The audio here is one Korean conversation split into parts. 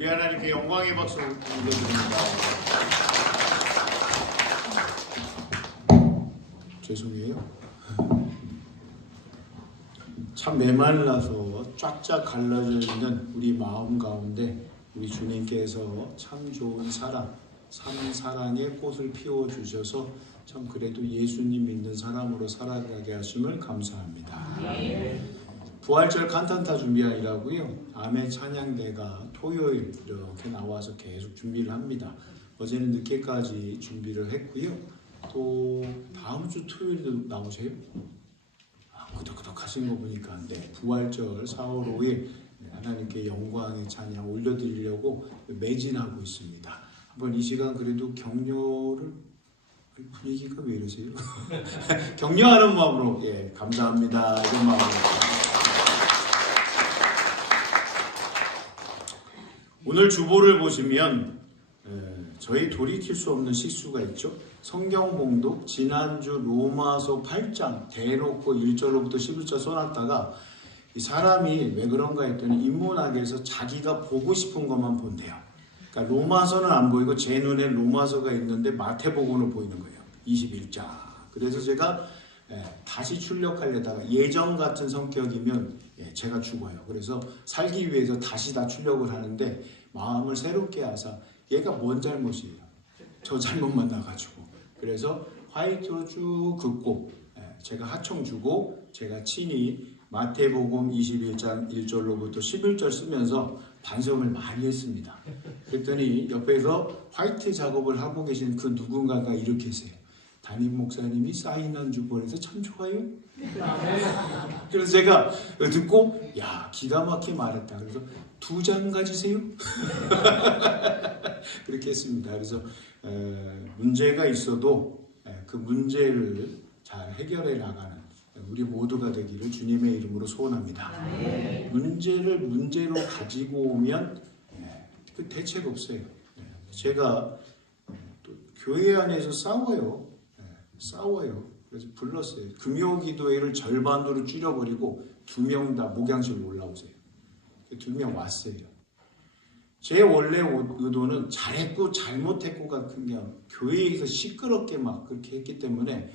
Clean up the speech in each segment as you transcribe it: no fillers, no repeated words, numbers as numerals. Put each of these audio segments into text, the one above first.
우리 하나님께 영광의 박수 올려드립니다. 죄송해요. 참 메말라서 쫙쫙 갈라져 있는 우리 마음 가운데 우리 주님께서 참 좋은 사랑, 참 사랑의 꽃을 피워주셔서 참 그래도 예수님 믿는 사람으로 살아가게 하심을 감사합니다. 부활절 칸탄타 준비하느라고요. 아멘 찬양대가 토요일 이렇게 나와서 계속 준비를 합니다. 어제는 늦게까지 준비를 했고요. 또 다음 주 토요일도 나오세요? 끄덕끄덕 하신 거 보니까 네, 부활절 4월 5일 하나님께 영광의 찬양 올려드리려고 매진하고 있습니다. 한번 이 시간 그래도 격려를 분위기가 왜 이러세요? 격려하는 마음으로 예 감사합니다 이런 마음으로 오늘 주보를 보시면 저희 돌이킬 수 없는 실수가 있죠. 성경 봉독 지난주 로마서 8장 대놓고 1절로부터 11절 써놨다가 이 사람이 왜 그런가 했더니 인문학에서 자기가 보고 싶은 것만 본대요. 그러니까 로마서는 안 보이고 제 눈에 로마서가 있는데 마태복음은 보이는 거예요. 21장. 그래서 제가 다시 출력하려다가 예전 같은 성격이면 제가 죽어요. 그래서 살기 위해서 다시 다 출력을 하는데 마음을 새롭게 하사 얘가 뭔 잘못이에요. 저 잘못만 나가지고. 그래서 화이트로 쭉 긋고 제가 하청 주고 제가 친히 마태복음 21장 1절로부터 11절 쓰면서 반성을 많이 했습니다. 그랬더니 옆에서 화이트 작업을 하고 계신 그 누군가가 이렇게 했어요. 담임 목사님이 사인한 주보에서 참 좋아요. 그래서 제가 듣고 야 기가 막히게 말했다. 그래서 2장 가지세요. 그렇게 했습니다. 그래서 문제가 있어도 그 문제를 잘 해결해 나가는 우리 모두가 되기를 주님의 이름으로 소원합니다. 문제를 문제로 가지고 오면 그 대책 없어요. 제가 또 교회 안에서 싸워요. 그래서 불렀어요. 금요기도회를 절반으로 줄여버리고 2명 다 목양실로 올라오세요. 2명 왔어요. 제 원래 의도는 잘했고 잘못했고 같은 게 교회에서 시끄럽게 막 그렇게 했기 때문에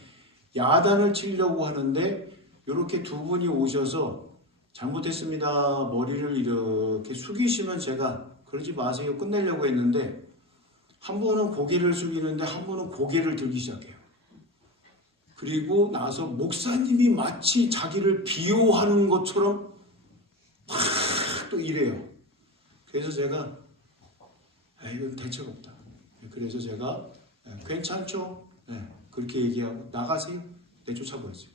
야단을 치려고 하는데 이렇게 2분이 오셔서 잘못했습니다. 머리를 이렇게 숙이시면 제가 그러지 마세요. 끝내려고 했는데 한 분은 고개를 숙이는데 한 분은 고개를 들기 시작해요. 그리고 나서 목사님이 마치 자기를 비호하는 것처럼 막 또 이래요. 그래서 제가 이건 대책 없다. 그래서 제가 괜찮죠? 그렇게 얘기하고 나가세요. 내쫓아버렸어요.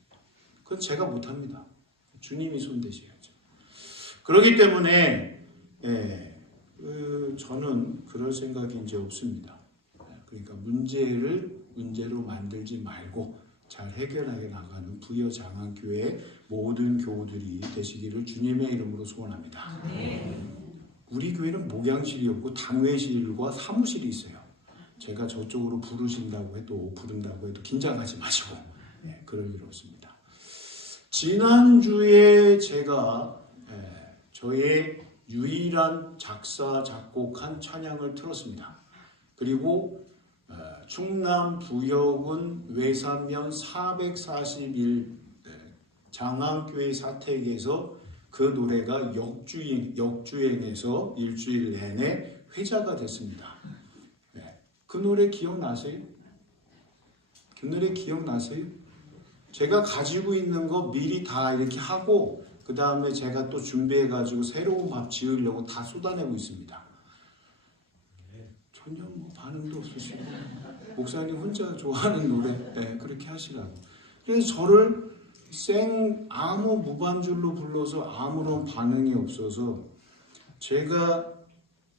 그건 제가 못합니다. 주님이 손대셔야죠. 그렇기 때문에 저는 그럴 생각이 이제 없습니다. 그러니까 문제로 만들지 말고 잘 해결하게 나가는 부여장안교회 모든 교우들이 되시기를 주님의 이름으로 소원합니다. 우리 교회는 목양실이 없고 당회실과 사무실이 있어요. 제가 저쪽으로 부른다고 해도 긴장하지 마시고 그럴 일 없습니다. 지난주에 제가 저의 유일한 작사 작곡한 찬양을 틀었습니다. 그리고 충남 부여군 외산면 441 장안교회 사택에서 그 노래가 역주행해서 일주일 내내 회자가 됐습니다. 그 노래 기억나세요? 그 노래 기억나세요? 제가 가지고 있는 거 미리 다 이렇게 하고 그 다음에 제가 또 준비해가지고 새로운 밥 지으려고 다 쏟아내고 있습니다. 전혀 반응도 없으시고 목사님 혼자 좋아하는 노래 그렇게 하시라고. 그래서 저를 아무 무반줄로 불러서 아무런 반응이 없어서 제가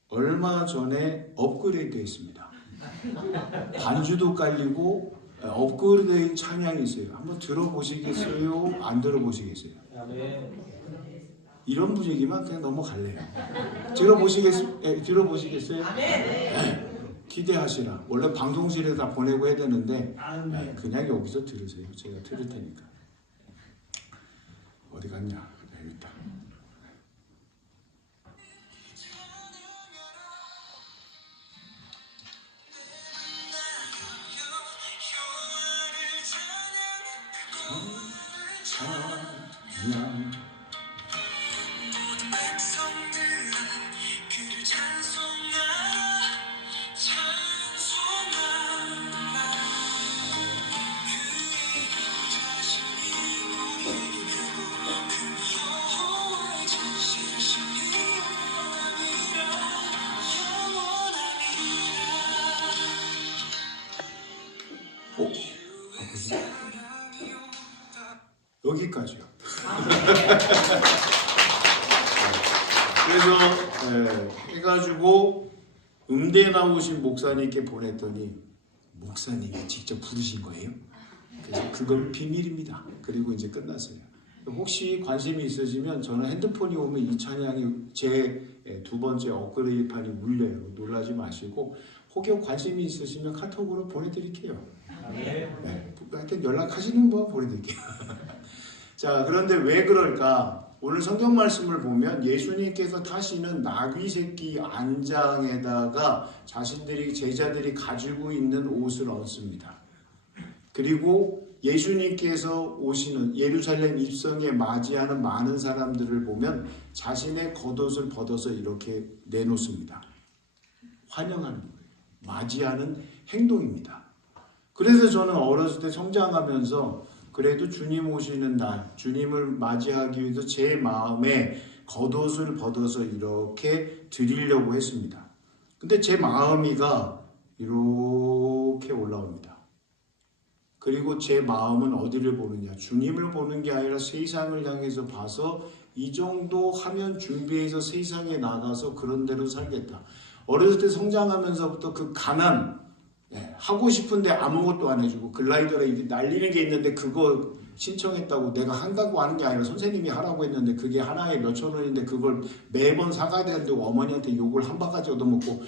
얼마 전에 업그레이드 했습니다. 반주도 깔리고 업그레이드된 찬양이 있어요. 한번 들어보시겠어요? 안 들어보시겠어요? 이런 분위기만 그냥 넘어갈래요. 들어보시겠어요? 기대하시라. 원래 방송실에 다 보내고 해야 되는데 그냥 여기서 들으세요. 제가 들을 테니까. 어디 갔냐? 여기 있다. 여기까지요. 그래서 해가지고 음대 나오신 목사님께 보냈더니 목사님이 직접 부르신 거예요. 그래서 그건 비밀입니다. 그리고 이제 끝났어요. 혹시 관심이 있으시면 저는 핸드폰이 오면 이 찬양이 제 두 번째 업그레이드판이 울려요. 놀라지 마시고 혹여 관심이 있으시면 카톡으로 보내드릴게요. 네, 하여튼 연락하시는 분 보내드릴게요. 자, 그런데 왜 그럴까? 오늘 성경 말씀을 보면 예수님께서 타시는 나귀 새끼 안장에다가 자신들이 제자들이 가지고 있는 옷을 얹습니다. 그리고 예수님께서 오시는 예루살렘 입성에 맞이하는 많은 사람들을 보면 자신의 겉옷을 벗어서 이렇게 내놓습니다. 환영하는 거예요. 맞이하는 행동입니다. 그래서 저는 어렸을 때 성장하면서 그래도 주님 오시는 날, 주님을 맞이하기 위해서 제 마음에 겉옷을 벗어서 이렇게 드리려고 했습니다. 근데 제 마음이가 이렇게 올라옵니다. 그리고 제 마음은 어디를 보느냐? 주님을 보는 게 아니라 세상을 향해서 봐서 이 정도 하면 준비해서 세상에 나가서 그런 대로 살겠다. 어렸을 때 성장하면서부터 그 가난, 하고 싶은데 아무것도 안 해주고 글라이더에 이렇게 날리는 게 있는데 그거 신청했다고 내가 한다고 하는 게 아니라 선생님이 하라고 했는데 그게 하나에 몇천 원인데 그걸 매번 사가야 되는데 어머니한테 욕을 한 바가지 얻어먹고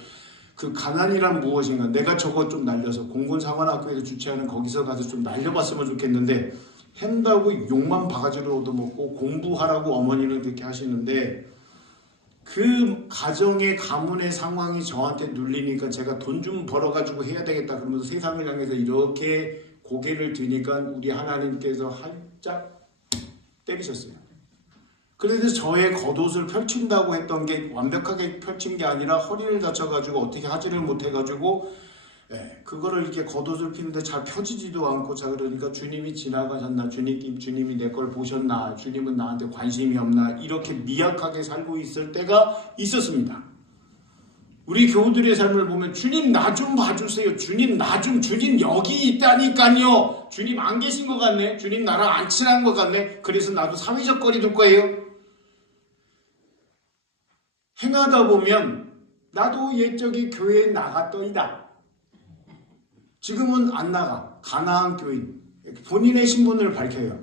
그 가난이란 무엇인가? 내가 저거 좀 날려서 공군사관학교에서 주최하는 거기서 가서 좀 날려봤으면 좋겠는데 한다고 욕만 바가지로 얻어먹고 공부하라고 어머니는 그렇게 하시는데 그 가정의 가문의 상황이 저한테 눌리니까 제가 돈 좀 벌어가지고 해야 되겠다 그러면서 세상을 향해서 이렇게 고개를 드니까 우리 하나님께서 활짝 때리셨어요. 그래서 저의 겉옷을 펼친다고 했던 게 완벽하게 펼친 게 아니라 허리를 다쳐가지고 어떻게 하지를 못해가지고 그거를 이렇게 겉옷을 피는데 잘 펴지지도 않고 자 그러니까 주님이 지나가셨나 주님이 내 걸 보셨나 주님은 나한테 관심이 없나 이렇게 미약하게 살고 있을 때가 있었습니다. 우리 교우들의 삶을 보면 주님 나 좀 봐주세요. 주님 주님 여기 있다니까요. 주님 안 계신 것 같네. 주님 나랑 안 친한 것 같네. 그래서 나도 사회적 거리 둘 거예요. 행하다 보면 나도 옛적에 교회에 나갔더이다. 지금은 안 나가. 가나안 교인. 본인의 신분을 밝혀요.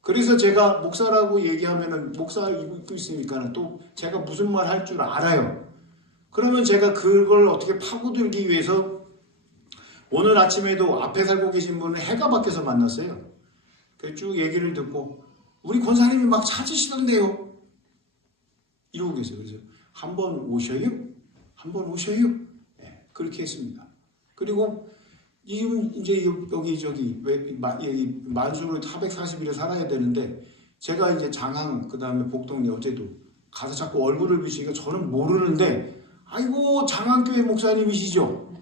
그래서 제가 목사라고 얘기하면은 목사 입고 있으니까 또 제가 무슨 말 할 줄 알아요. 그러면 제가 그걸 어떻게 파고들기 위해서 오늘 아침에도 앞에 살고 계신 분을 해가 밖에서 만났어요. 그래서 쭉 얘기를 듣고 우리 권사님이 막 찾으시던데요. 이러고 계세요. 그래서 한번 오셔요? 한번 오셔요? 네, 그렇게 했습니다. 그리고 이제 여기 만수로 440일을 살아야 되는데 제가 이제 장항 그다음에 복동리 어제도 가서 자꾸 얼굴을 비시니까 저는 모르는데 아이고 장항교회 목사님이시죠?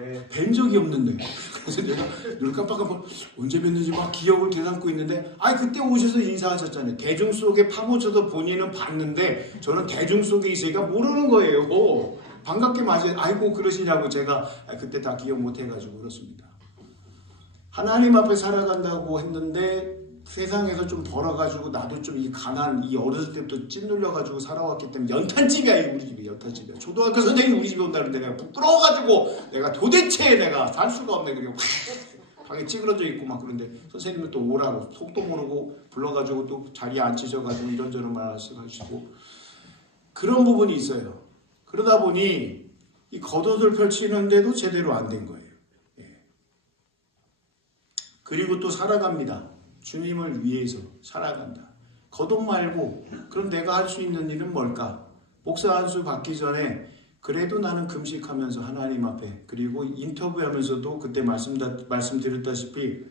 네. 뵌 적이 없는데 그래서 내가 눈 깜빡깜빡 언제 뵀는지 막 기억을 되살고 있는데 그때 오셔서 인사하셨잖아요. 대중 속에 파묻혀서 본인은 봤는데 저는 대중 속에 있으니까 모르는 거예요. 반갑게 맞아요. 아이고 그러시냐고 제가 그때 다 기억 못 해가지고 그렇습니다. 하나님 앞에 살아간다고 했는데 세상에서 좀 벌어가지고 나도 좀 이 가난 이 어렸을 때부터 찐눌려가지고 살아왔기 때문에 연탄집이야 우리 집이 연탄집이야. 초등학교 선생님이 우리 집에 온다는데 내가 부끄러워가지고 내가 도대체 내가 살 수가 없네. 그리고 방에 찌그러져 있고 막 그런데 선생님은 또 오라고 속도 모르고 불러가지고 또 자리에 앉히셔가지고 이런저런 말씀하시고 그런 부분이 있어요. 그러다 보니 이 겉옷을 펼치는데도 제대로 안 된 거예요. 그리고 또 살아갑니다. 주님을 위해서 살아간다. 겉옷 말고 그럼 내가 할 수 있는 일은 뭘까? 목사 한 수 받기 전에 그래도 나는 금식하면서 하나님 앞에 그리고 인터뷰하면서도 그때 말씀드렸다시피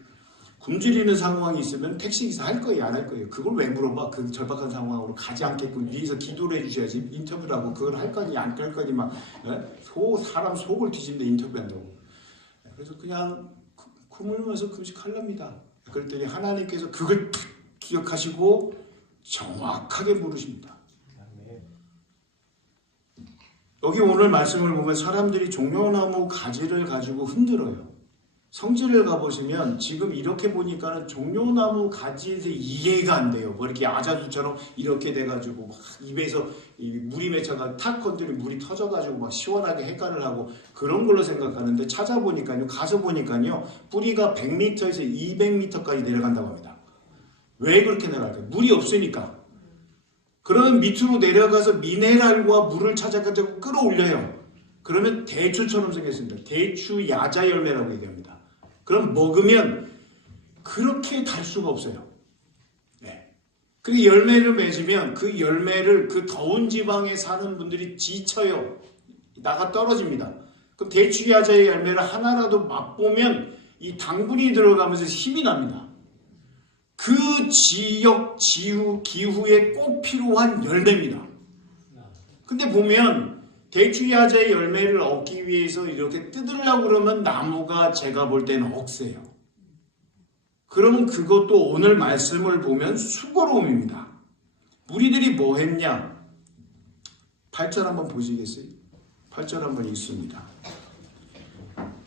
굶주리는 상황이 있으면 택시기사 할 거예요? 안 할 거예요? 그걸 왜 물어봐? 그 절박한 상황으로 가지 않겠군. 위에서 기도를 해주셔야지. 인터뷰라고 그걸 할 거니 안 할 거니 막 사람 속을 뒤진데 인터뷰한다고. 그래서 그냥 굶으면서 금식하랍니다. 그랬더니 하나님께서 그걸 기억하시고 정확하게 물으십니다. 여기 오늘 말씀을 보면 사람들이 종려나무 가지를 가지고 흔들어요. 성지를 가보시면 지금 이렇게 보니까는 종려나무 가지에서 이해가 안 돼요. 뭐 이렇게 아자두처럼 이렇게 돼가지고 막 입에서 물이 맺혀가 탁 건드리면 물이 터져가지고 막 시원하게 해가를 하고 그런 걸로 생각하는데 찾아보니까요. 가서 보니까요. 뿌리가 100m에서 200m까지 내려간다고 합니다. 왜 그렇게 내려갈까요? 물이 없으니까. 그러면 밑으로 내려가서 미네랄과 물을 찾아가지고 끌어올려요. 그러면 대추처럼 생겼습니다. 대추 야자 열매라고 얘기합니다. 그럼 먹으면 그렇게 달 수가 없어요. 네. 그 열매를 맺으면 그 열매를 그 더운 지방에 사는 분들이 지쳐요. 나가 떨어집니다. 그럼 대추 야자의 열매를 하나라도 맛보면 이 당분이 들어가면서 힘이 납니다. 그 지역 기후에 꼭 필요한 열매입니다. 근데 보면 대추 야자의 열매를 얻기 위해서 이렇게 뜯으려고 그러면 나무가 제가 볼 때는 억세요. 그러면 그것도 오늘 말씀을 보면 수고로움입니다. 무리들이 뭐 했냐? 8절 한번 보시겠어요? 8절 한번 읽습니다.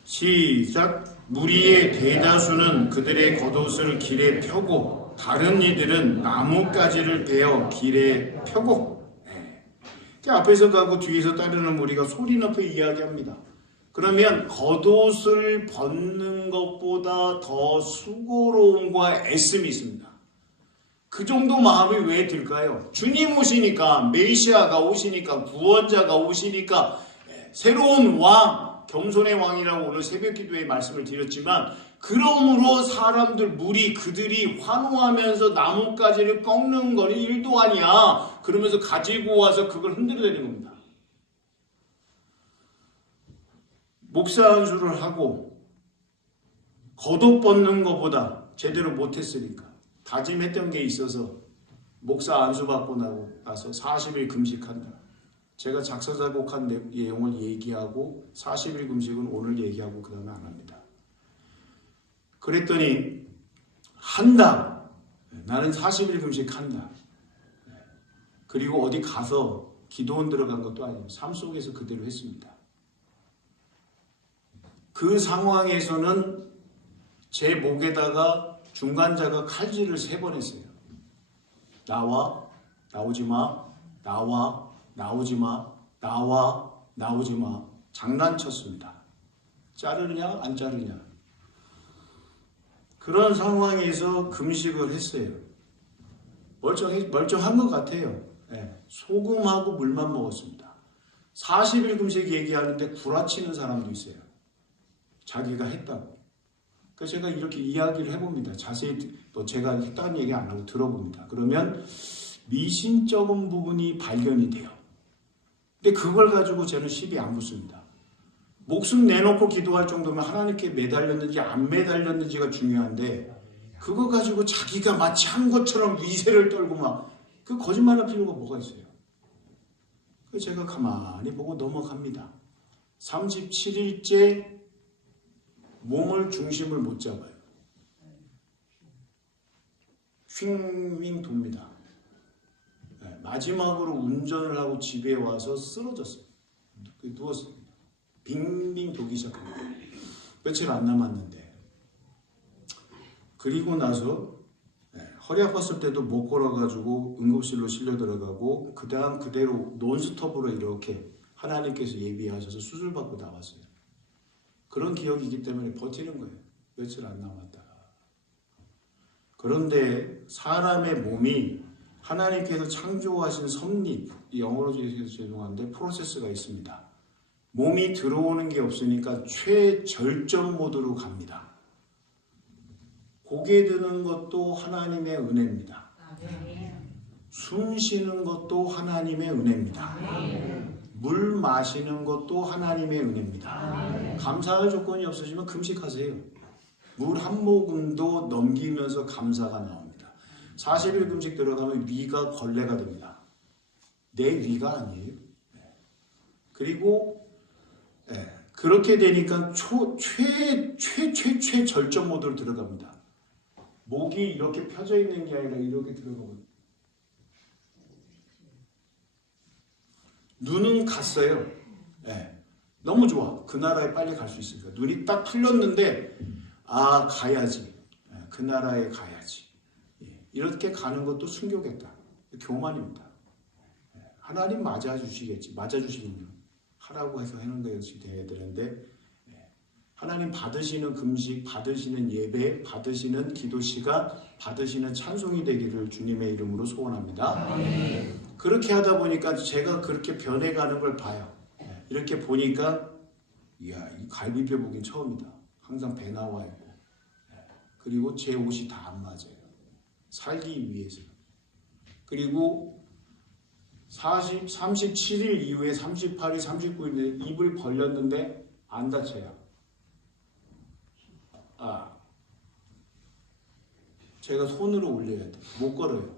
시작. 무리의 대다수는 그들의 겉옷을 길에 펴고 다른 이들은 나뭇가지를 베어 길에 펴고 앞에서 가고 뒤에서 따르는 무리가 소리 높여 이야기합니다. 그러면 겉옷을 벗는 것보다 더 수고로움과 애씀이 있습니다. 그 정도 마음이 왜 들까요? 주님 오시니까, 메시아가 오시니까, 구원자가 오시니까, 새로운 왕, 겸손의 왕이라고 오늘 새벽 기도에 말씀을 드렸지만, 그러므로 사람들, 무리, 그들이 환호하면서 나뭇가지를 꺾는 거는 일도 아니야. 그러면서 가지고 와서 그걸 흔들어대는 겁니다. 목사 안수를 하고 겉옷 벗는 것보다 제대로 못했으니까 다짐했던 게 있어서 목사 안수 받고 나서 40일 금식한다. 제가 작사 작곡한 내용을 얘기하고 40일 금식은 오늘 얘기하고 그 다음에 안 합니다. 그랬더니 한다. 나는 40일 금식한다. 그리고 어디 가서 기도원 들어간 것도 아니고 삶 속에서 그대로 했습니다. 그 상황에서는 제 목에다가 중간자가 칼질을 3번 했어요. 나와, 나오지 마, 나와, 나오지 마, 나와, 나오지 마. 장난쳤습니다. 자르냐, 안 자르냐. 그런 상황에서 금식을 했어요. 멀쩡한 것 같아요. 네. 소금하고 물만 먹었습니다. 40일 금식 얘기하는데 구라치는 사람도 있어요. 자기가 했다고. 그래서 제가 이렇게 이야기를 해봅니다. 자세히 제가 했다는 얘기 안 하고 들어봅니다. 그러면 미신적인 부분이 발견이 돼요. 근데 그걸 가지고 저는 시비 안 붙습니다. 목숨 내놓고 기도할 정도면 하나님께 매달렸는지 안 매달렸는지가 중요한데 그거 가지고 자기가 마치 한 것처럼 위세를 떨고 막 그 거짓말할 필요가 뭐가 있어요. 그래서 제가 가만히 보고 넘어갑니다. 37일째 몸을 중심을 못 잡아요. 휙윙 돕니다. 네, 마지막으로 운전을 하고 집에 와서 쓰러졌어요. 누웠어요. 빙빙 도기 시작합니다. 며칠 안 남았는데 그리고 나서 허리 아팠을 때도 못 걸어가지고 응급실로 실려 들어가고 그 다음 그대로 논스톱으로 이렇게 하나님께서 예비하셔서 수술받고 나왔어요. 그런 기억이기 때문에 버티는 거예요. 며칠 안 남았다. 그런데 사람의 몸이 하나님께서 창조하신 섭리, 영어로 해서 죄송한데 프로세스가 있습니다. 몸이 들어오는 게 없으니까 최절정 모드로 갑니다. 고개 드는 것도 하나님의 은혜입니다. 숨 쉬는 것도 하나님의 은혜입니다. 물 마시는 것도 하나님의 은혜입니다. 감사할 조건이 없으시면 금식하세요. 물 한 모금도 넘기면서 감사가 나옵니다. 40일 금식 들어가면 위가 걸레가 됩니다. 내 위가 아니에요. 그리고 그렇게 되니까 최절정 모드로 들어갑니다. 목이 이렇게 펴져 있는 게 아니라 이렇게 들어가고 눈은 갔어요. 너무 좋아. 그 나라에 빨리 갈 수 있으니까. 눈이 딱 풀렸는데 아 가야지, 그 나라에 가야지. 이렇게 가는 것도 순교겠다. 교만입니다. 하나님 맞아주시겠지. 맞아주시면요. 하라고 해서 하는 것이 되어야 되는데 하나님 받으시는 금식, 받으시는 예배, 받으시는 기도 시간, 받으시는 찬송이 되기를 주님의 이름으로 소원합니다. 그렇게 하다 보니까 제가 그렇게 변해가는 걸 봐요. 이렇게 보니까 이야, 이 갈비뼈 보긴 처음이다. 항상 배 나와 있고 그리고 제 옷이 다 안 맞아요. 살기 위해서. 그리고 37일 이후에 38일, 39일 입을 벌렸는데 안 다쳐요. 제가 손으로 올려야 돼. 못 걸어요.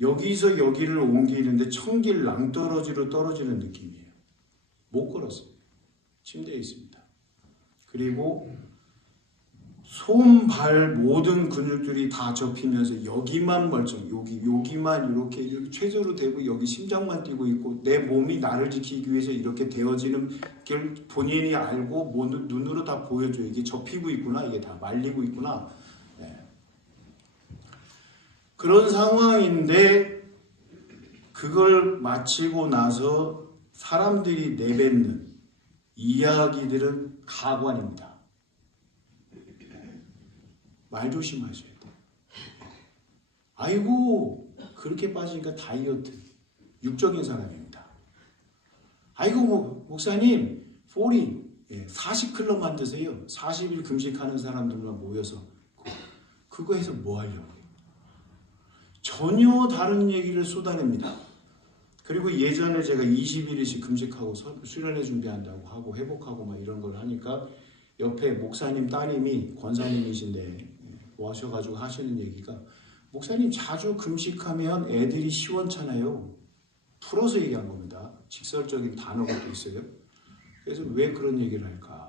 여기서 여기를 옮기는데 천길 낭떠러지로 떨어지는 느낌이에요. 못 걸었어요. 침대에 있습니다. 그리고 손, 발 모든 근육들이 다 접히면서 여기만 멀쩡, 여기만 이렇게 최저로 되고 여기 심장만 뛰고 있고 내 몸이 나를 지키기 위해서 이렇게 되어지는 걸 본인이 알고 눈으로 다 보여줘요. 이게 접히고 있구나, 이게 다 말리고 있구나. 그런 상황인데 그걸 마치고 나서 사람들이 내뱉는 이야기들은 가관입니다. 말 조심하셔야 돼요. 아이고 그렇게 빠지니까 다이어트 육적인 사람입니다. 아이고 목사님 포린 40클럽 만드세요. 40일 금식하는 사람들만 모여서 그거 해서 뭐 하려고. 전혀 다른 얘기를 쏟아냅니다. 그리고 예전에 제가 21일씩 금식하고 수련회 준비한다고 하고 회복하고 막 이런 걸 하니까 옆에 목사님 따님이 권사님이신데 오셔가지고 하시는 얘기가 목사님 자주 금식하면 애들이 시원찮아요. 풀어서 얘기한 겁니다. 직설적인 단어가 또 있어요. 그래서 왜 그런 얘기를 할까?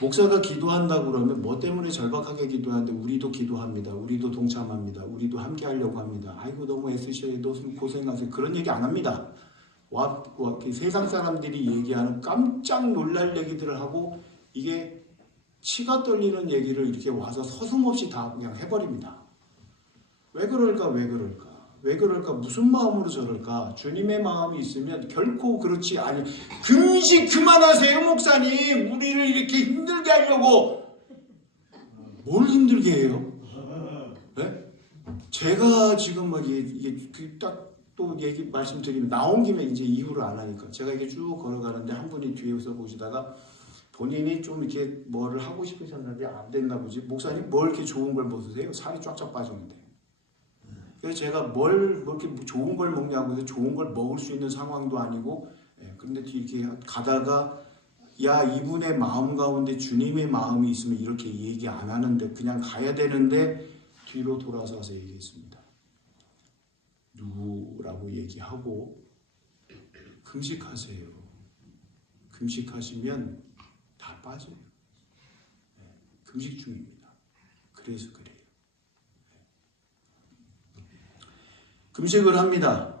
목사가 기도한다고 그러면 뭐 때문에 절박하게 기도하는데 우리도 기도합니다. 우리도 동참합니다. 우리도 함께 하려고 합니다. 아이고 너무 애쓰셔요. 너무 고생하세요. 그런 얘기 안 합니다. 세상 사람들이 얘기하는 깜짝 놀랄 얘기들을 하고 이게 치가 떨리는 얘기를 이렇게 와서 서슴없이 다 그냥 해버립니다. 왜 그럴까? 왜 그럴까? 왜 그럴까? 무슨 마음으로 저럴까? 주님의 마음이 있으면 결코 그렇지 아니. 금식 그만하세요 목사님. 우리를 이렇게 힘들게 하려고. 뭘 힘들게 해요? 네? 제가 지금 막 이게 딱 또 얘기 말씀드리면 나온 김에 이제 이유를 안 하니까 제가 이게 쭉 걸어가는데 한 분이 뒤에서 보시다가 본인이 좀 이렇게 뭐를 하고 싶으셨는데 안 됐나 보지. 목사님 뭘 이렇게 좋은 걸 먹으세요? 살이 쫙쫙 빠졌는데. 그래서 제가 뭘 이렇게 좋은 걸 먹냐고 해서 좋은 걸 먹을 수 있는 상황도 아니고 그런데 이렇게 가다가 야 이분의 마음 가운데 주님의 마음이 있으면 이렇게 얘기 안 하는데 그냥 가야 되는데 뒤로 돌아서서 얘기했습니다. 누구라고 얘기하고 금식하세요. 금식하시면 다 빠져요. 금식 중입니다. 그래서 그래요. 금식을 합니다.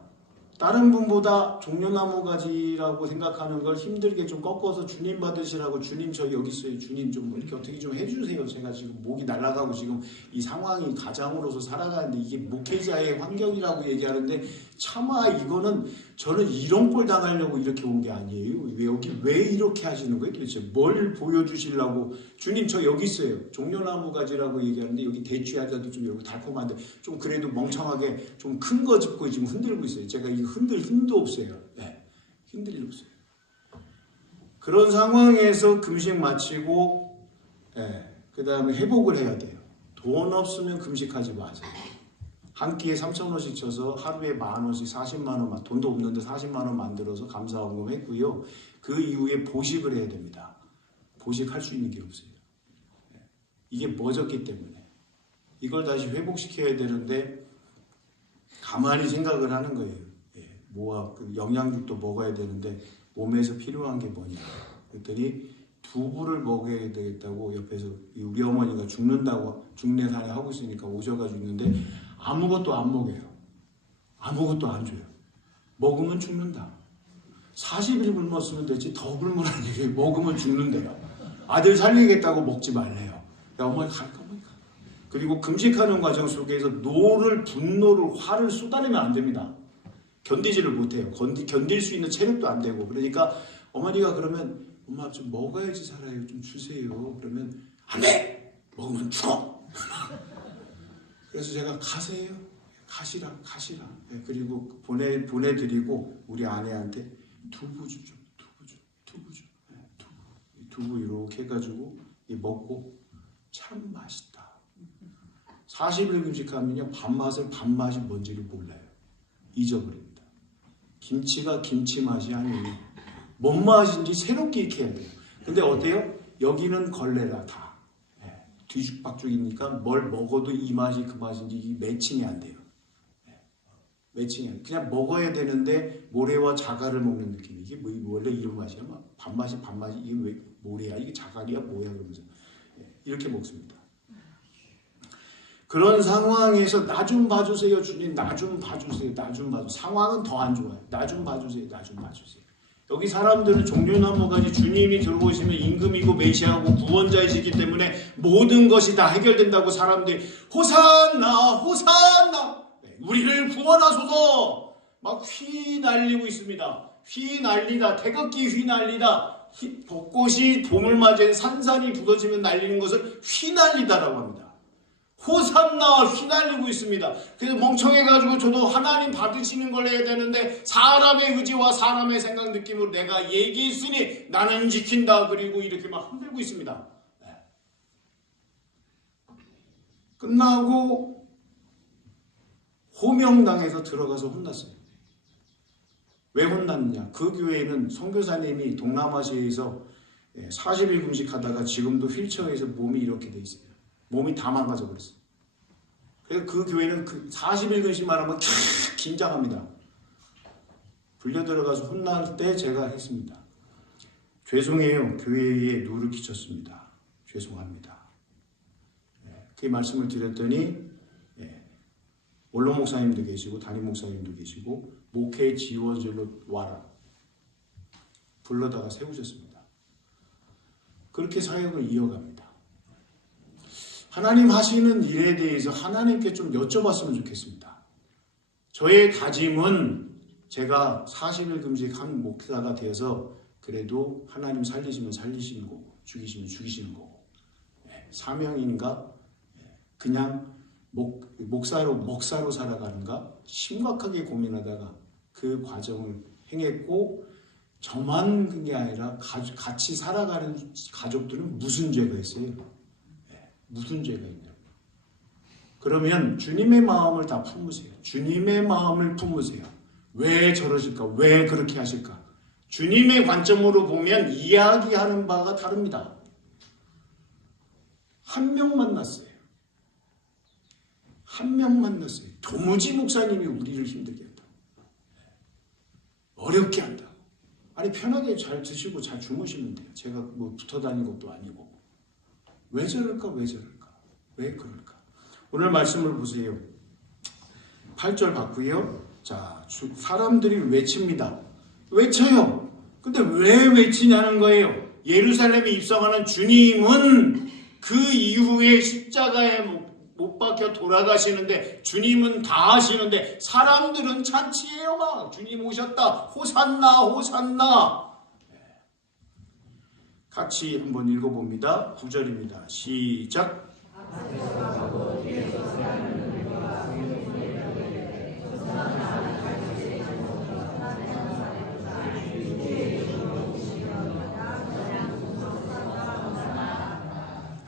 다른 분보다 종려나무 가지라고 생각하는 걸 힘들게 좀 꺾어서 주님 받으시라고 주님 저 여기 있어요. 주님 좀 이렇게 어떻게 좀 해주세요. 제가 지금 목이 날아가고 지금 이 상황이 가장으로서 살아가는데 이게 목회자의 환경이라고 얘기하는데 차마 이거는 저는 이런 꼴 당하려고 이렇게 온 게 아니에요. 왜 여기 왜 이렇게 하시는 거예요? 도대체 뭘 보여주시려고 주님 저 여기 있어요. 종려나무 가지라고 얘기하는데 여기 대추야자도 좀 이렇게 달콤한데 좀 그래도 멍청하게 좀 큰 거 짚고 지금 흔들고 있어요. 제가 이 흔들 힘도 없어요. 흔들 일 없어요. 그런 상황에서 금식 마치고 그 다음에 회복을 해야 돼요. 돈 없으면 금식하지 마세요. 한 끼에 3,000원씩 쳐서 하루에 10,000원씩 40만원, 돈도 없는데 40만원 만들어서 감사원금 했고요. 그 이후에 보식을 해야 됩니다. 보식할 수 있는 게 없어요. 이게 멎었기 때문에. 이걸 다시 회복시켜야 되는데 가만히 생각을 하는 거예요. 영양죽도 먹어야 되는데 몸에서 필요한 게 뭐냐. 그랬더니 두부를 먹어야 되겠다고 옆에서 우리 어머니가 죽는다고 죽내산에 하고 있으니까 오셔가지고 있는데 아무것도 안 먹여요. 아무것도 안 줘요. 먹으면 죽는다. 40일 굶었으면 되지 더 굶으라니 먹으면 죽는데요. 아들 살리겠다고 먹지 말래요. 야, 어머니 갈까? 그리고 금식하는 과정 속에서 분노를, 화를 쏟아내면 안 됩니다. 견디지를 못해요. 견딜 수 있는 체력도 안 되고. 그러니까 어머니가 그러면 엄마 좀 먹어야지 살아요. 좀 주세요. 그러면 안 돼! 먹으면 죽어! 그래서 제가 가세요. 가시라. 네, 그리고 보내드리고 우리 아내한테 두부 좀. 네, 두부 이렇게 해가지고 먹고 참 맛있다. 40일 금식하면요, 밥맛이 뭔지를 몰라요. 잊어버립니다. 김치가 김치 맛이 아니에요. 뭔 맛인지 새롭게 익혀야 돼요. 근데 어때요? 여기는 걸레라 다. 네. 뒤죽박죽이니까 뭘 먹어도 이 맛이 그 맛인지 매칭이 안 돼요. 네. 매칭이 안 돼요. 그냥 먹어야 되는데 모래와 자갈을 먹는 느낌. 이게 원래 이런 맛이야? 밥맛이 이게 왜 모래야? 이게 자갈이야? 뭐야? 그러면서 네. 이렇게 먹습니다. 그런 상황에서 나 좀 봐주세요 주님, 나 좀 봐주세요. 상황은 더 안 좋아요. 나 좀 봐주세요. 여기 사람들은 종려나무가지 주님이 들어오시면 임금이고 메시아고 구원자이시기 때문에 모든 것이 다 해결된다고 사람들이 호산나 우리를 구원하소서 막 휘날리고 있습니다. 휘날리다, 태극기 휘날리다, 벚꽃이 봄을 맞이한 산산이 부서지면 날리는 것을 휘날리다라고 합니다. 호산나 휘날리고 있습니다. 그래서 멍청해가지고 저도 하나님 받으시는 걸 해야 되는데 사람의 의지와 사람의 생각 느낌으로 내가 얘기했으니 나는 지킨다. 그리고 이렇게 막 흔들고 있습니다. 네. 끝나고 호명당에서 들어가서 혼났어요. 왜 혼났느냐? 그 교회는 선교사님이 동남아시아에서 40일 금식하다가 지금도 휠체어에서 몸이 이렇게 돼 있어요. 몸이 다 망가져 버렸어요. 그래서 그 교회는 40일 금식만 하면 긴장합니다. 불려 들어가서 혼날 때 제가 했습니다. 죄송해요. 교회에 누를 끼쳤습니다. 죄송합니다. 그 말씀을 드렸더니 원로 목사님도 계시고 담임 목사님도 계시고 목회 지원실로 와라. 불러다가 세우셨습니다. 그렇게 사역을 이어갑니다. 하나님 하시는 일에 대해서 하나님께 좀 여쭤봤으면 좋겠습니다. 저의 다짐은 제가 40일 금식한 목사가 되어서 그래도 하나님 살리시면 살리시는 거고 죽이시면 죽이시는 거고 사명인가 그냥 목사로 살아가는가 심각하게 고민하다가 그 과정을 행했고 저만 그게 아니라 같이 살아가는 가족들은 무슨 죄가 있어요? 무슨 죄가 있냐고. 그러면 주님의 마음을 다 품으세요. 주님의 마음을 품으세요. 왜 저러실까? 왜 그렇게 하실까? 주님의 관점으로 보면 이야기하는 바가 다릅니다. 한 명 만났어요. 도무지 목사님이 우리를 힘들게 한다고. 어렵게 한다고. 아니 편하게 잘 드시고 잘 주무시면 돼요. 제가 뭐 붙어 다닌 것도 아니고. 왜 저럴까? 왜 그럴까? 오늘 말씀을 보세요. 8절 봤고요. 자, 사람들이 외칩니다. 외쳐요. 근데 왜 외치냐는 거예요. 예루살렘에 입성하는 주님은 그 이후에 십자가에 못 박혀 돌아가시는데 주님은 다 하시는데 사람들은 잔치예요. 막 주님 오셨다. 호산나. 같이 한번 읽어봅니다. 9절입니다. 시작.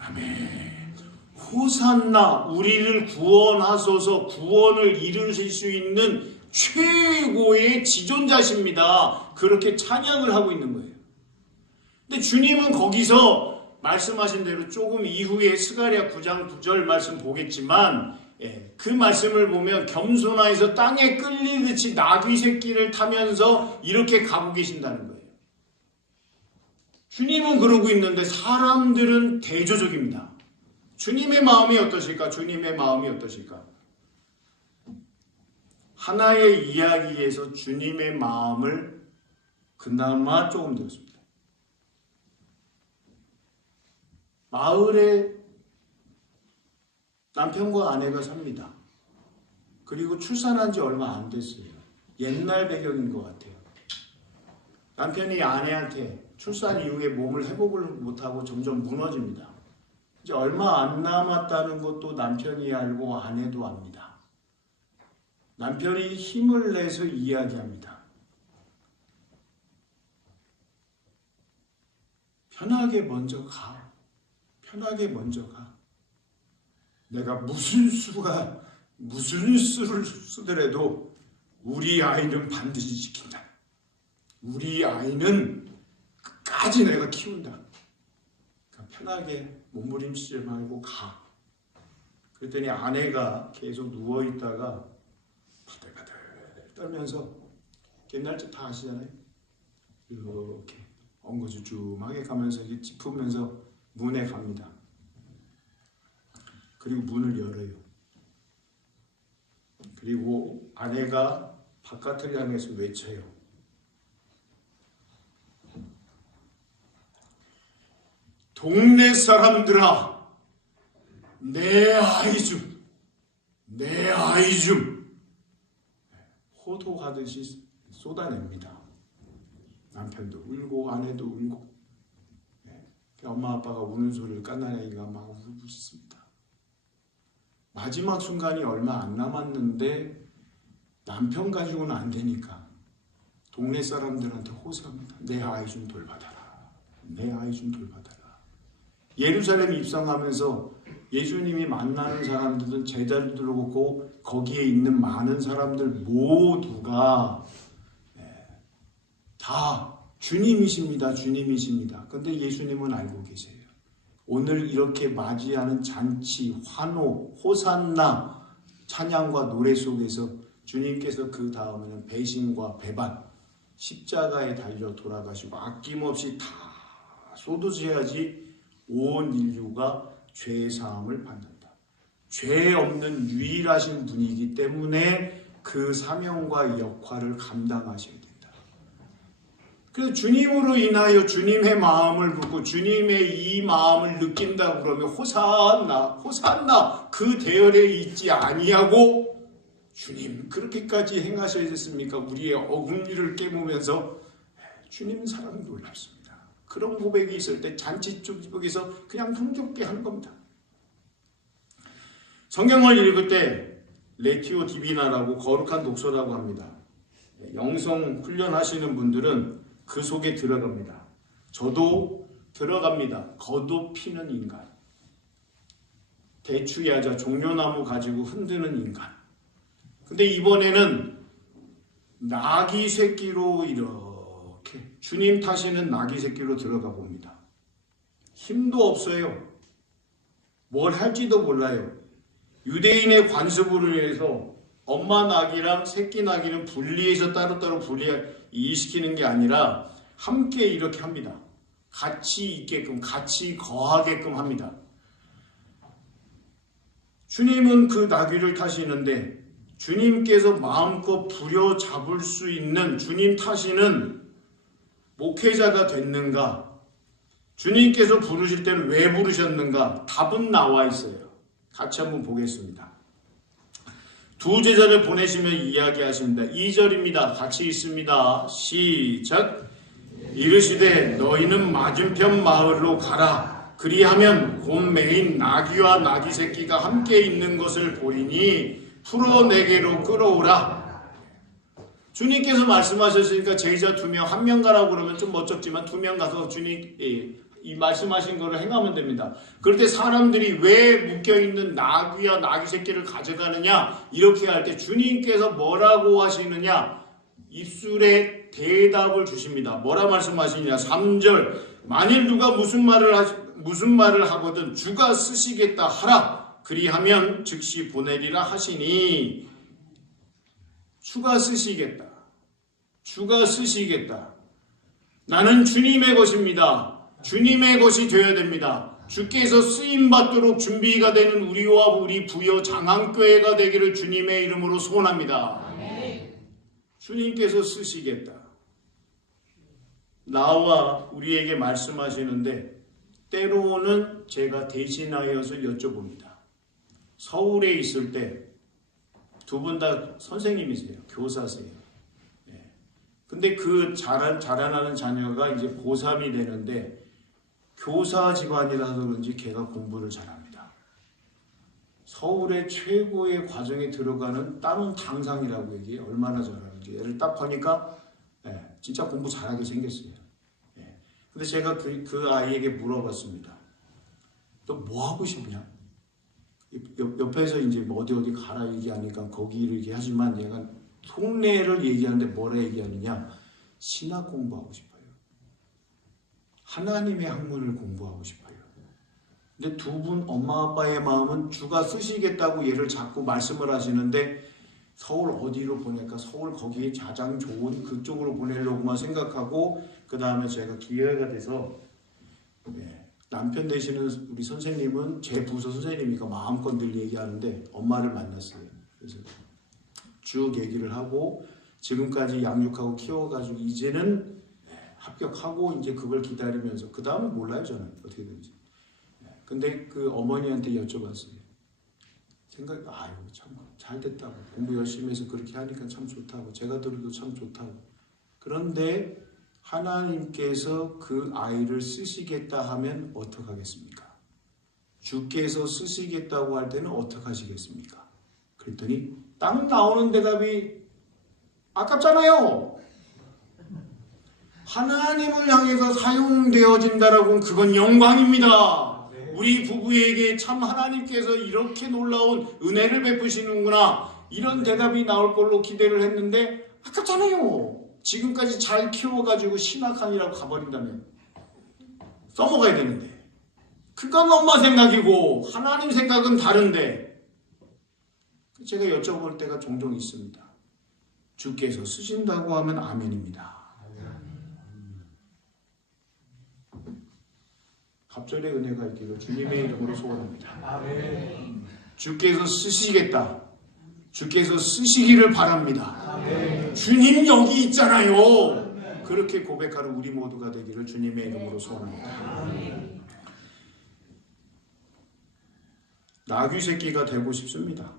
아멘. 호산나 우리를 구원하소서. 구원을 이루실 수 있는 최고의 지존자십니다. 그렇게 찬양을 하고 있는 거예요. 근데 주님은 거기서 말씀하신 대로 조금 이후에 스가랴 9장 9절 말씀 보겠지만 그 말씀을 보면 겸손하여서 땅에 끌리듯이 나귀 새끼를 타면서 이렇게 가고 계신다는 거예요. 주님은 그러고 있는데 사람들은 대조적입니다. 주님의 마음이 어떠실까? 하나의 이야기에서 주님의 마음을 그나마 조금 들었습니다. 마을에 남편과 아내가 삽니다. 그리고 출산한 지 얼마 안 됐어요. 옛날 배경인 것 같아요. 남편이 아내한테 출산 이후에 몸을 회복을 못하고 점점 무너집니다. 이제 얼마 안 남았다는 것도 남편이 알고 아내도 압니다. 남편이 힘을 내서 이야기합니다. 편하게 먼저 가. 편하게 먼저 가. 내가 무슨 수를 쓰더라도 우리 아이는 반드시 지킨다. 우리 아이는 끝까지 내가 키운다. 그러니까 편하게 몸부림치지 말고 가. 그랬더니 아내가 계속 누워있다가 바들바들 떨면서 옛날 집 다 아시잖아요. 이렇게 엉거주춤하게 가면서 짚으면서 문에 갑니다. 그리고 문을 열어요. 그리고 아내가 바깥을 향해서 외쳐요. 동네 사람들아, 내 아이 좀 호도하듯이 쏟아냅니다. 남편도 울고 아내도 울고 엄마 아빠가 우는 소리를 깐나애가 막 울고 있습니다. 마지막 순간이 얼마 안 남았는데 남편 가지고는 안 되니까 동네 사람들한테 호소합니다. 내 아이 좀 돌봐달라. 내 아이 좀 돌봐달라. 예루살렘 입성하면서 예수님이 만나는 사람들은 제자들도 그렇고 거기에 있는 많은 사람들 모두가 다 주님이십니다. 주님이십니다. 그런데 예수님은 알고 계세요. 오늘 이렇게 맞이하는 잔치, 환호, 호산나 찬양과 노래 속에서 주님께서 그 다음에는 배신과 배반, 십자가에 달려 돌아가시고 아낌없이 다 쏟아져야지 온 인류가 죄의 사함을 받는다. 죄 없는 유일하신 분이기 때문에 그 사명과 역할을 감당하셔야 된다. 그래서 주님으로 인하여 주님의 마음을 붓고 주님의 이 마음을 느낀다 그러면 호산나 호산나 그 대열에 있지 아니하고 주님 그렇게까지 행하셔야 됐습니까? 우리의 어금니를 깨무면서 주님 사랑이 놀랍습니다. 그런 고백이 있을 때 잔치 쪽에서 그냥 흥겹게 하는 겁니다. 성경을 읽을 때 레티오 디비나라고 거룩한 독서라고 합니다. 영성 훈련하시는 분들은 그 속에 들어갑니다. 저도 들어갑니다. 겉옷 피는 인간. 대추야자 종려나무 가지고 흔드는 인간. 근데 이번에는 나귀 새끼로 이렇게 주님 타시는 나귀 새끼로 들어가 봅니다. 힘도 없어요. 뭘 할지도 몰라요. 유대인의 관습으로 인해서 엄마 나귀랑 새끼 나귀는 분리해서 따로따로 이식시키는 게 아니라 함께 이렇게 합니다. 같이 있게끔, 같이 거하게끔 합니다. 주님은 그 나귀를 타시는데 주님께서 마음껏 부려잡을 수 있는 주님 타시는 목회자가 됐는가? 주님께서 부르실 때는 왜 부르셨는가? 답은 나와 있어요. 같이 한번 보겠습니다. 두 제자를 보내시며 이야기하십니다. 2절입니다. 같이 있습니다. 시작. 이르시되 너희는 맞은편 마을로 가라. 그리하면 곧 매인 나귀와 나귀 새끼가 함께 있는 것을 보리니 풀어 내게로 끌어오라. 주님께서 말씀하셨으니까 제자 2명, 1명 가라고 그러면 좀 멋쩍지만 2명 가서 주님 이 말씀하신 거를 행하면 됩니다. 그럴 때 사람들이 왜 묶여있는 나귀와 나귀 새끼를 가져가느냐 이렇게 할 때 주님께서 뭐라고 하시느냐 입술에 대답을 주십니다. 뭐라 말씀하시느냐 3절 만일 누가 무슨 말을 하거든 주가 쓰시겠다 하라. 그리하면 즉시 보내리라 하시니 주가 쓰시겠다. 주가 쓰시겠다. 나는 주님의 것입니다. 주님의 것이 되어야 됩니다. 주께서 쓰임받도록 준비가 되는 우리와 우리 부여 장항교회가 되기를 주님의 이름으로 소원합니다. 주님께서 쓰시겠다. 나와 우리에게 말씀하시는데 때로는 제가 대신하여서 여쭤봅니다. 서울에 있을 때 두 분 다 선생님이세요. 교사세요. 예. 근데 그 자라나는 자녀가 이제 고3이 되는데 교사 집안이라서 그런지 걔가 공부를 잘합니다. 서울의 최고의 과정에 들어가는 다른 당상이라고 얘기해요. 얼마나 잘하는지. 얘를 딱 보니까 진짜 공부 잘하게 생겼어요. 근데 제가 그 아이에게 물어봤습니다. 너 뭐 하고 싶냐? 옆에서 이제 뭐 어디 가라 얘기하니까 거기를 얘기하지만 얘가 속내를 얘기하는데 뭐라 얘기하느냐? 신학 공부하고 싶어요. 하나님의 학문을 공부하고 싶어요. 근데 두 분 엄마 아빠의 마음은 주가 쓰시겠다고 얘를 자꾸 말씀을 하시는데 서울 어디로 보낼까? 서울 거기에 가장 좋은 그쪽으로 보내려고만 생각하고 그 다음에 제가 기회가 돼서 남편 되시는 우리 선생님은 제 부서 선생님이니까 마음껏 늘 얘기하는데 엄마를 만났어요. 그래서 쭉 얘기를 하고 지금까지 양육하고 키워가지고 이제는 합격하고 이제 그걸 기다리면서 그 다음은 몰라요 저는 어떻게 되는지. 근데 그 어머니한테 여쭤봤어요. 아유 참 잘됐다고 공부 열심히 해서 그렇게 하니까 참 좋다고 제가 들어도 참 좋다고. 그런데 하나님께서 그 아이를 쓰시겠다 하면 어떡하겠습니까? 주께서 쓰시겠다고 할 때는 어떡하시겠습니까? 그랬더니 딱 나오는 대답이 아깝잖아요. 하나님을 향해서 사용되어진다라고는 그건 영광입니다. 우리 부부에게 참 하나님께서 이렇게 놀라운 은혜를 베푸시는구나 이런 대답이 나올 걸로 기대를 했는데 아깝잖아요. 지금까지 잘 키워가지고 신학한이라고 가버린다면 써먹어야 되는데 그건 엄마 생각이고 하나님 생각은 다른데 제가 여쭤볼 때가 종종 있습니다. 주께서 쓰신다고 하면 아멘입니다. 갑절의 은혜가 있기를 주님의 이름으로 소원합니다. 주께서 쓰시겠다. 주께서 쓰시기를 바랍니다. 주님 여기 있잖아요. 그렇게 고백하는 우리 모두가 되기를 주님의 이름으로 소원합니다. 나귀 새끼가 되고 싶습니다.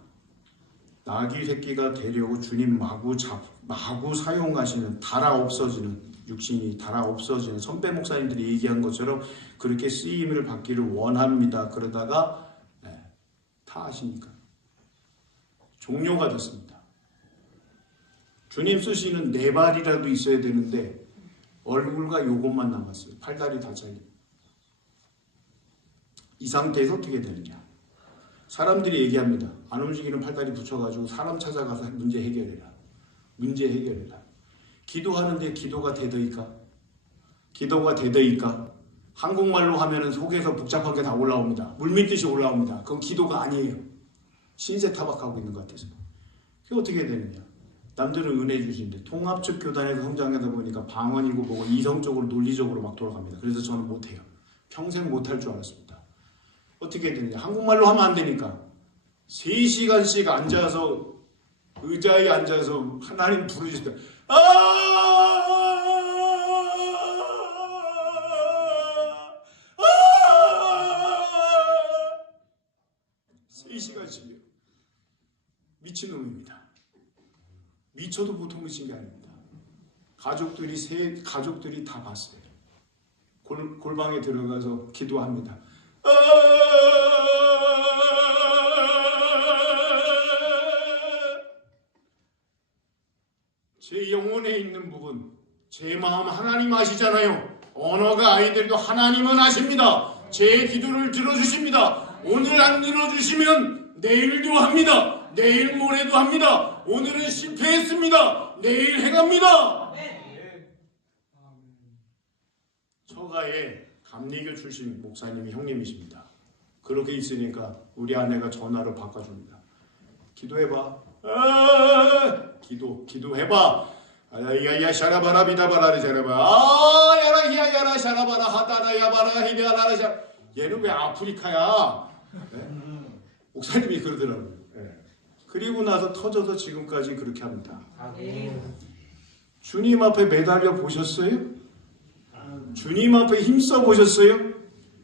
나귀 새끼가 되려고 주님 마구 사용하시는 달아 없어지는 육신이 달아 없어지는 선배 목사님들이 얘기한 것처럼 그렇게 쓰임을 받기를 원합니다. 그러다가 다 아십니까? 종료가 됐습니다. 주님 쓰시는 네 발이라도 있어야 되는데 얼굴과 요것만 남았어요. 팔다리 다 잘리고. 이 상태에서 어떻게 되느냐? 사람들이 얘기합니다. 안 움직이는 팔다리 붙여가지고 사람 찾아가서 문제 해결해라. 문제 해결해라. 기도하는데 기도가 되더이까? 기도가 되더이까? 한국말로 하면은 속에서 복잡하게 다 올라옵니다. 물밀듯이 올라옵니다. 그건 기도가 아니에요. 신세 타박하고 있는 것 같아서. 그게 어떻게 되느냐? 남들은 은혜 주시는데 통합적 교단에서 성장하다 보니까 방언이고 뭐고 이성적으로 논리적으로 막 돌아갑니다. 그래서 저는 못해요. 평생 못할 줄 알았습니다. 어떻게 되느냐? 한국말로 하면 안 되니까 3시간씩 앉아서 의자에 앉아서 하나님 부르실 때 3시간씩이요. 미친놈입니다. 미쳐도 보통 미친 게 아닙니다. 가족들이 다 봤어요. 골방에 들어가서 기도합니다. 제 영혼에 있는 부분, 제 마음 하나님 아시잖아요. 언어가 아이들도 하나님은 아십니다. 제 기도를 들어주십니다. 오늘 안 들어주시면 내일도 합니다. 내일 모레도 합니다. 오늘은 실패했습니다. 내일 행합니다. 처가에 감리교 출신 목사님이 형님이십니다. 그렇게 있으니까 우리 아내가 전화로 바꿔줍니다. 기도해봐. 기도해봐. 야야 샤라바라 비다바라를 잘해봐. 야라 야야라 샤라바라 하다라 야바라 히냐라라 샤. 얘는 왜 아프리카야? 목사님이 그러더라고요. 그리고 나서 터져서 지금까지 그렇게 합니다. 주님 앞에 매달려 보셨어요? 주님 앞에 힘써 보셨어요?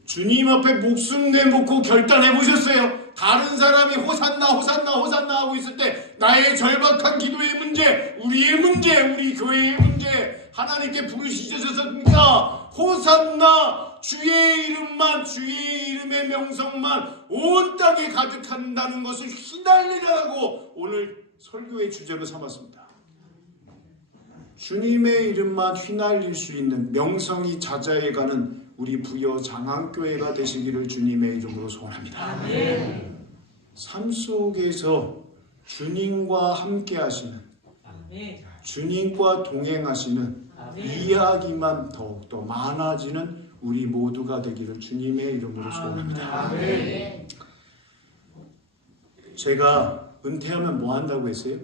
주님 앞에 목숨 내놓고 결단해 보셨어요? 다른 사람이 호산나 호산나 호산나 하고 있을 때 나의 절박한 기도의 문제, 우리의 문제, 우리 교회의 문제 하나님께 부르시셨습니까? 호산나, 주의 이름만, 주의 이름의 명성만 온 땅에 가득한다는 것을 휘날리라고 오늘 설교의 주제로 삼았습니다. 주님의 이름만 휘날릴 수 있는 명성이 자자해가는 우리 부여 장안교회가 되시기를 주님의 이름으로 소원합니다. 아멘. 삶 속에서 주님과 함께 하시는, 주님과 동행하시는 이야기만 더욱더 많아지는 우리 모두가 되기를 주님의 이름으로 소원합니다. 아멘. 제가 은퇴하면 뭐 한다고 했어요?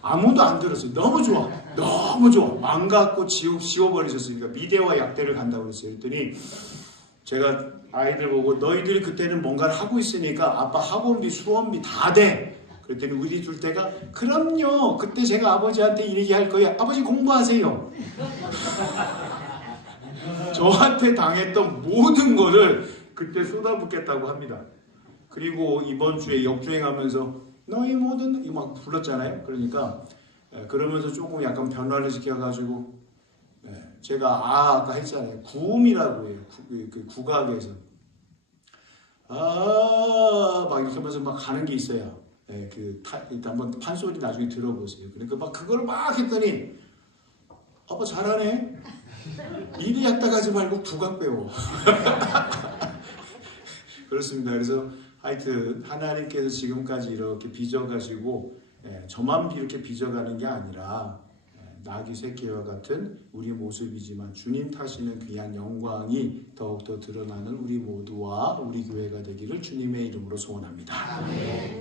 아무도 안 들었어요. 너무 좋아. 너무 좋아. 마음 갖고 지워버리셨으니까 미대와 약대를 간다고 그랬어요. 그랬더니 제가 아이들 보고 너희들이 그때는 뭔가를 하고 있으니까 아빠 학원비, 수원비 다 돼. 그랬더니 우리 둘째가 그럼요. 그때 제가 아버지한테 얘기할 거예요. 아버지 공부하세요. 저한테 당했던 모든 거를 그때 쏟아붓겠다고 합니다. 그리고 이번 주에 역주행하면서 너희 모든 막 불렀잖아요. 그러니까 그러면서 조금 약간 변화를 시켜가지고 제가 아까 했잖아요. 구음이라고 해요. 그 국악에서 막 이렇게 하면서 막 가는 게 있어요. 일단 한번 판소리 나중에 들어보세요. 그러니까 막 그걸 막 했더니 아빠 잘하네. 일이 약다 가지 말고 국악 배워. 그렇습니다. 그래서 하여튼 하나님께서 지금까지 이렇게 빚어가시고 저만 이렇게 빚어가는 게 아니라 나귀 새끼와 같은 우리 모습이지만 주님 타시는 귀한 영광이 더욱더 드러나는 우리 모두와 우리 교회가 되기를 주님의 이름으로 소원합니다. 아멘.